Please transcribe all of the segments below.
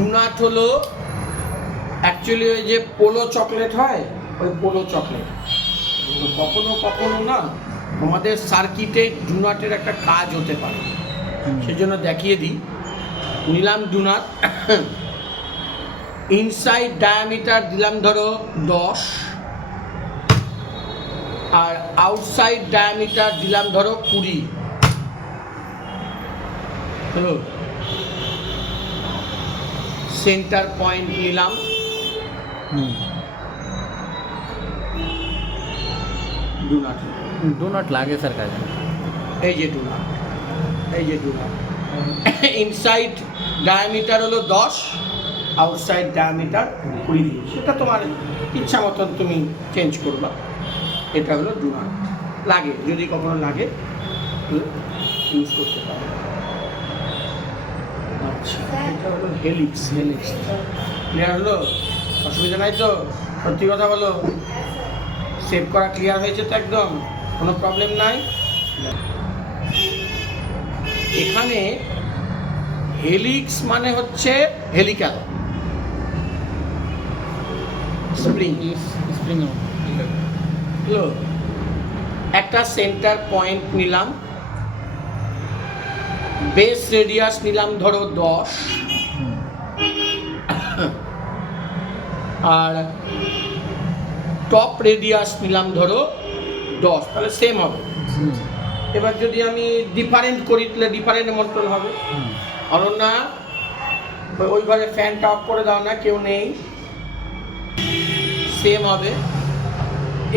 ডুনাট হলো অ্যাকচুয়ালি ওই যে পোলো চকলেট হয়, ওই পোলো চকলেট। কখনো কখনো না আমাদের সার্কিটে ডুনাটের একটা কাজ হতে পারে, সেজন্য দেখিয়ে দিই। নিলাম ডুনাট, ইনসাইড ডায়ামিটার দিলাম ধরো 10, আর আউটসাইড ডায়ামিটার দিলাম ধরো 20। হ্যালো, সেন্টার পয়েন্ট নিলাম, ডুনাট ডোনাট লাগে স্যার কাজে। এই যে ডুনাট, এই যে ডুনাট। ইনসাইড ডায়ামিটার হলো 10, আউটসাইড ডায়ামিটার 20। সেটা তোমার ইচ্ছা মতন তুমি চেঞ্জ করবা। এটা হলো ডুনাট, লাগে যদি কখনো লাগে ইউজ করতে পারো। আচ্ছা, এটা হলো হেলিক্স। হেলিক্স ক্লিয়ার হলো? অসুবিধা নাই তো? সত্যি কথা বলো, সেভ করা ক্লিয়ার হয়েছে তো? একদম কোনো প্রবলেম নাই। এখানে হেলিক্স মানে হচ্ছে হেলিক্যাল স্প্রিং। স্প্রিং হলো, একটা সেন্টার পয়েন্ট নিলাম, বেস রেডিয়াস নিলাম ধরো 10, আর টপ রেডিয়াস নিলাম ধরো 10, তাহলে সেম হবে। এবার যদি আমি ডিফারেন্ট করি তাহলে ডিফারেন্ট মতন হবে। অনন্যা, ওই ঘরে ফ্যানটা অফ করে দাও না, কেউ নেই। সেম হবে।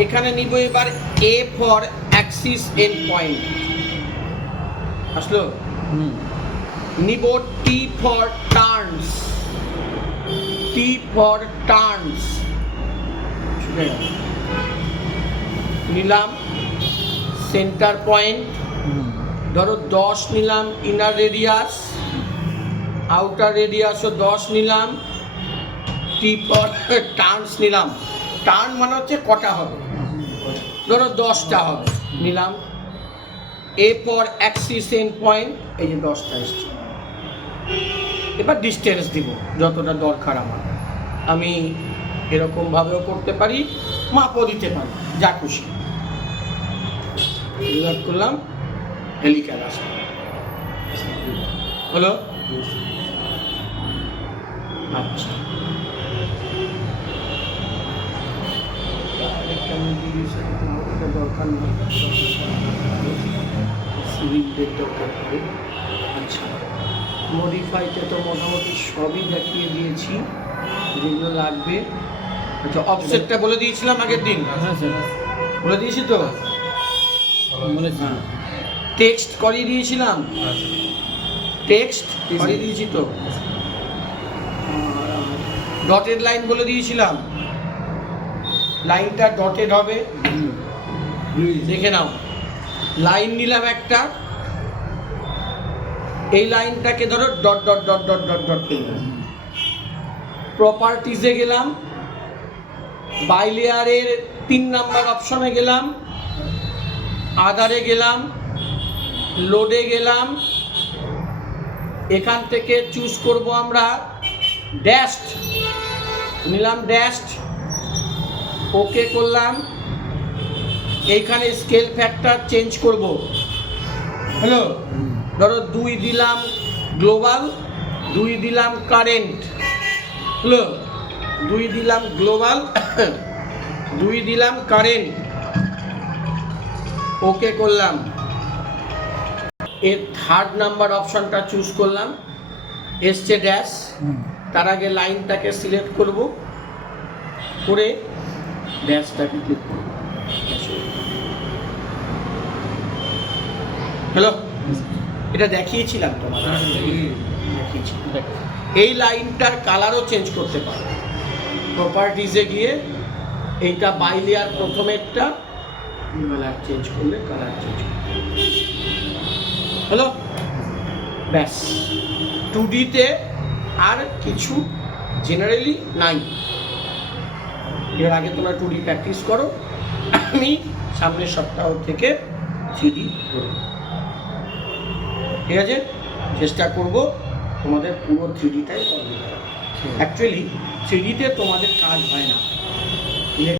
এখানে নিব এবার A for Axis end point, আসলো। নিব T for turns, T for turns নিলাম। সেন্টার পয়েন্ট ধরো 10 নিলাম, ইনার রেডিয়াস, আউটার রেডিয়াসও 10 নিলাম। টি ফর টার্নস নিলাম, টার্ন মানে হচ্ছে কটা হবে, ধরো 10টা হবে, নিলাম। A for Axis end point, এই যে 10টা এসছে। এবার ডিস্টেন্স দিব যতটা দরকার আমার। আমি এরকমভাবেও করতে পারি, মাপও দিতে পারি, যা খুশি। রিলোড করলাম, হেলিক্যাল আসবে। হলো? আচ্ছা, দরকার নেই, সিভিল ডেট দরকার হবে। আচ্ছা, মডিফাইতে তো মোটামুটি সবই দেখিয়ে দিয়েছি যেগুলো লাগবে। আচ্ছা, অফসেটটা বলে দিয়েছিলাম আগের দিন, হ্যাঁ স্যার বলে দিয়েছি তো? বলেছি। টেক্সট করিয়ে দিয়েছিলাম, টেক্সট করিয়ে দিয়েছি তো। ডটেড লাইন বলে দিয়েছিলাম, লাইনটা ডটেড হবে, দেখে নাও। লাইন নিলাম একটা, এই লাইনটাকে ধরো dot dot dot dot dot dot করলাম। প্রপার্টিজে গেলাম, বাইলেয়ারের 3 নাম্বার অপশনে গেলাম, আদারে গেলাম, লোডে গেলাম। এখান থেকে চুজ করব আমরা ড্যাশড, নিলাম ড্যাশড, ওকে করলাম। এইখানে স্কেল ফ্যাক্টর চেঞ্জ করব। হ্যালো, ধরো 2 দিলাম গ্লোবাল, 2 দিলাম কারেন্ট। হ্যালো, 2 দিলাম গ্লোবাল, 2 দিলাম কারেন্ট, ওকে করলাম। এর 3rd নাম্বার অপশনটা চুজ করলাম, এসছে ড্যাশ। তার আগে লাইনটাকে সিলেক্ট করব, করে ড্যাশটাকে ক্লিক করব। হ্যালো, এটা দেখিয়েছিলাম তোমাদের, দেখিয়েছি। এই লাইনটার কালারও চেঞ্জ করতে পারো। প্রপার্টিজে গিয়ে এইটা বাইলেয়ার প্রথমেরটা কালার চেঞ্জ করলে কালার চেঞ্জ করবে। হ্যালো, ব্যাস। 2Dতে আর কিছু জেনারেলি নাই। এর আগে তোমরা 2D প্র্যাকটিস করো, আমি সামনের সপ্তাহ থেকে 3D করব। ঠিক আছে, চেষ্টা করব তোমাদের পুরো থ্রিডিটাই করবে। ঠিক আছে। অ্যাকচুয়ালি থ্রিডিতে তোমাদের কাজ হয় না,